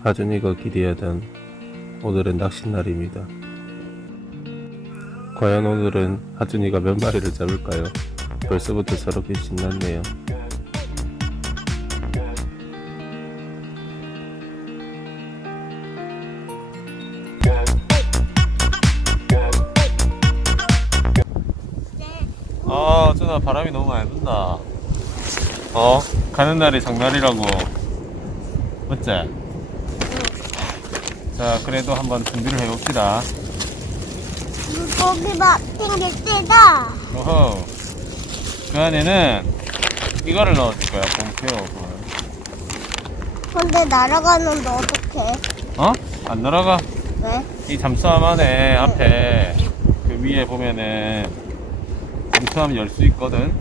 하준이가 기대하던 오늘은 낚싯날입니다. 과연 오늘은 하준이가 몇 마리를 잡을까요? 벌써부터 저렇게 신났네요. 아, 준아 바람이 너무 많이 분다. 어? 가는 날이 장날이라고. 맞지? 자, 그래도 한번 준비를 해봅시다. 물고기 막힌 게 세다. 어허. 그 안에는 이거를 넣어줄 거야, 봉태오. 근데 날아가는데 어떡해? 어? 안 날아가? 왜? 이 잠수함 안에 앞에 그 위에 보면은 잠수함 열 수 있거든.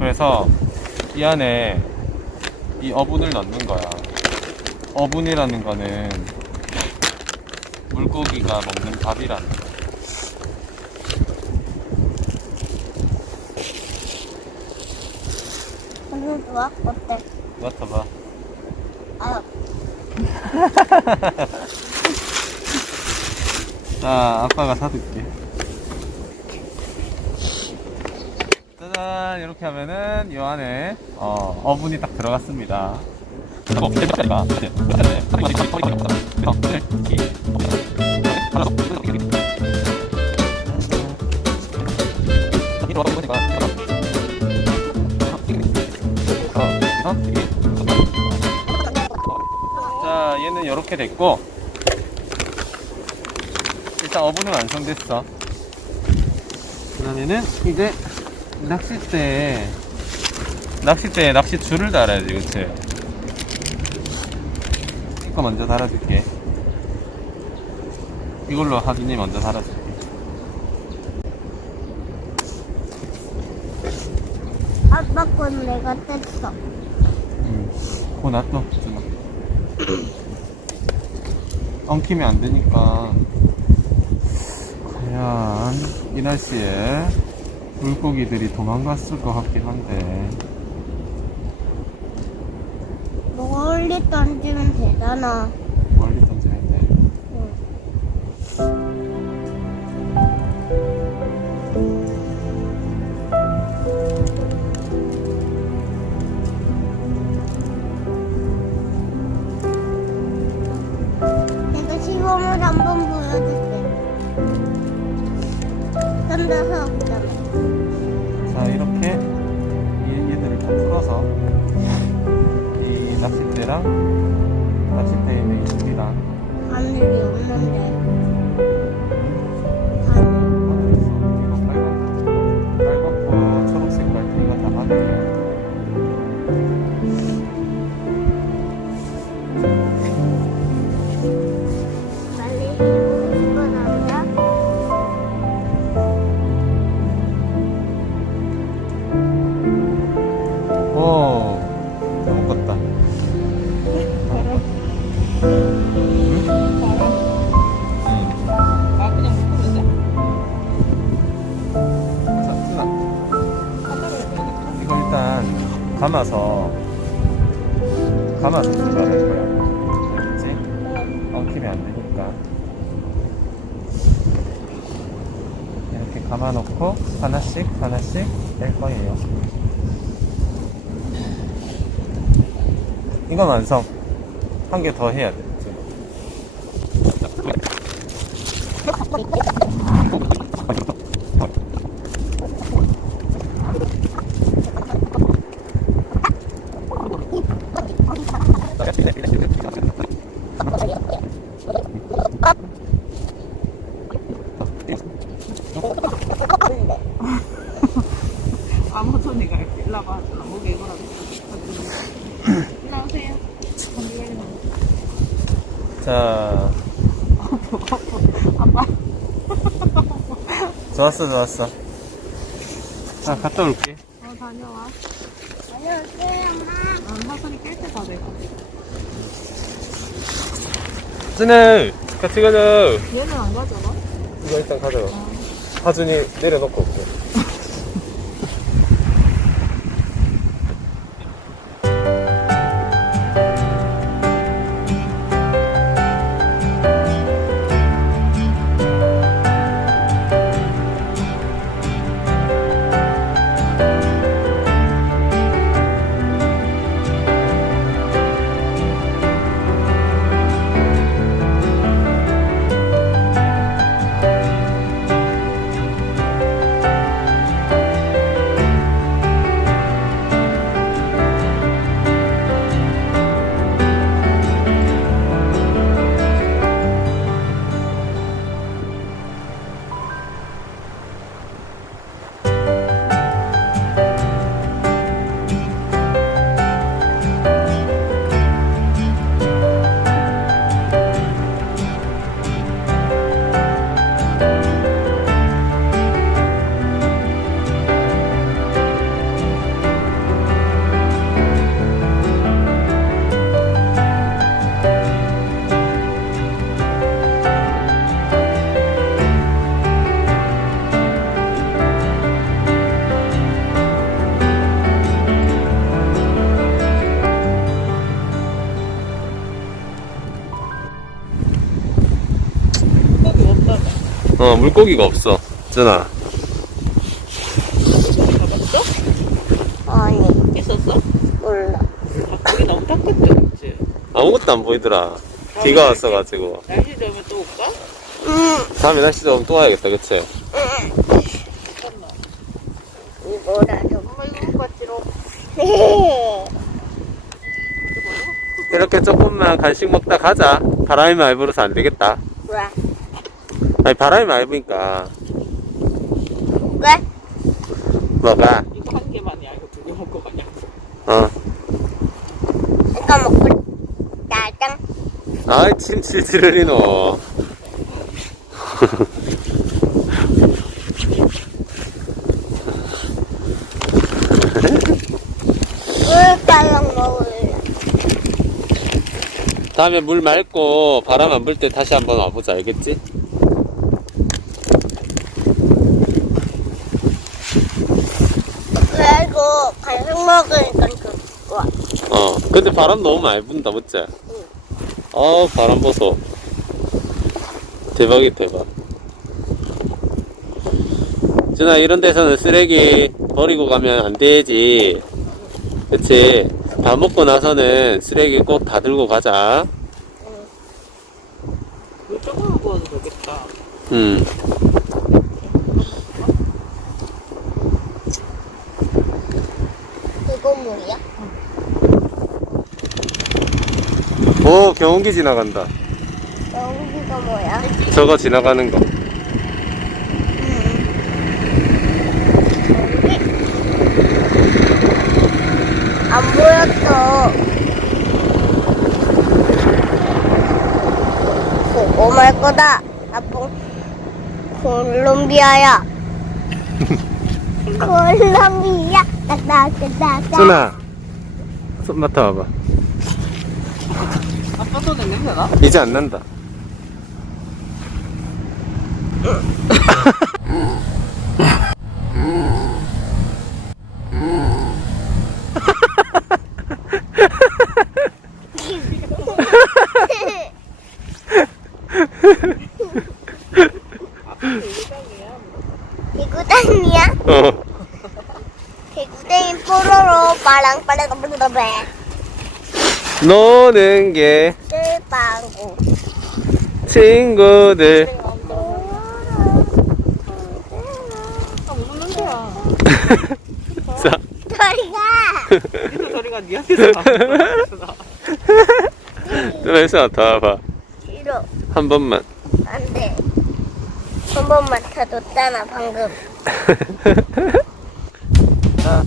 그래서 이 안에 이 어분을 넣는 거야. 어분이라는 거는 물고기가 먹는 밥이라는 거야. 오늘 좋아? 어때? 맡아봐. 아, 자, 아빠가 사줄게. 짜잔, 이렇게 하면은 이 안에 어, 어분이 딱 들어갔습니다. 그리고 대박까지가 이제 자, 얘는 이렇게 됐고 일단 어분은 완성됐어. 그 다음에는 이제 낚싯대에 낚싯대에 낚시 줄을 달아야지, 그치? 이거 먼저 달아줄게. 이걸로 하준이 먼저 달아줄게. 아빠 건 내가 뗐어. 응. 그거 놔둬, 준아. 엉키면 안 되니까. 과연 이 날씨에 물고기들이 도망갔을 것 같긴 한데. 멀리 되잖아. 멀리 던져야 돼. 응. 내가 시범을 한번 보여줄게. 던져서 그다음에. 자, 이렇게 얘, 얘들을 다 풀어서 이 낚싯대랑 낚싯대에 있는 이 줄이랑 하늘이 없는데. 감아서 감아서 들어갈 거야. 알겠지? 엉키면 안 되니까. 이렇게 감아놓고 하나씩 하나씩 뺄 거예요. 이건 완성. 한 개 더 해야 돼. 지금. 아마존이가 이렇게 일라봐 목에 이거라도 일어나세요 자, 아빠 좋았어, 좋았어. 자, 갔다 올게. 어 다녀와 안녕하세요, 엄마. 난 하선이 깰때 다 내가 준우, 같이 가자. 얘는 안 가져가? 이거 일단 가져가. 하준이 내려놓고 올게. 어, 물고기가 없어. 준아. 잡았어? 아니, 있었어? 몰라. 아, 거기 너무 탁했죠, 그치? 아무것도 안 보이더라. 비가 왔어가지고. 날씨 좋으면 또 올까? 응, 다음에 날씨 좋으면 또 와야겠다, 그치? 잠깐만. 이거라도. 엄마 이거 같지로. 이렇게 조금만 간식 먹다 가자. 바람이 많이 불어서 안 되겠다. 왜? 아니, 바람이 많이 부니까. 왜? 뭐가? 이거 한 개만이야. 이거 두 개 먹고 가냐? 어. 이거 먹고 짜장. 아이, 침 질질 흘리노. 물가랑 먹을래. 다음에 물 맑고 바람 안 불 때 다시 한번 와보자, 알겠지? 그리고 간식 먹으니까 좋아. 어. 근데 바람 너무 많이 분다, 맞지? 어, 바람 보소. 대박이 대박. 준아, 이런 데서는 쓰레기 버리고 가면 안 되지. 그치? 밥 먹고 나서는 쓰레기 꼭 다 들고 가자. 물 조금만 부어도 되겠다. 음. 뭐야? 오, 경운기 지나간다. 여기가 뭐야? 저거 지나가는 거. 안 보였어. 고말 거다. 나쁜 콜롬비아야. 콜롬비아. 준아, 손 맡아봐봐. 아빠 손에 냄새나? 이제 안 난다. 아빠 일상이야. 개구쟁이야? 어. 개구쟁이 뽀로로 빠랑빠랑빠랑빠랑 노는 게 뜰빵구. 친구들. 아, 무슨 냄새야? 자, 저리가. 소리가 니한테서 나는 거야. 준아, 손 맡아봐. 싫어. 한 번만. 안 돼. 한 번만 타줬잖아, 방금. 자,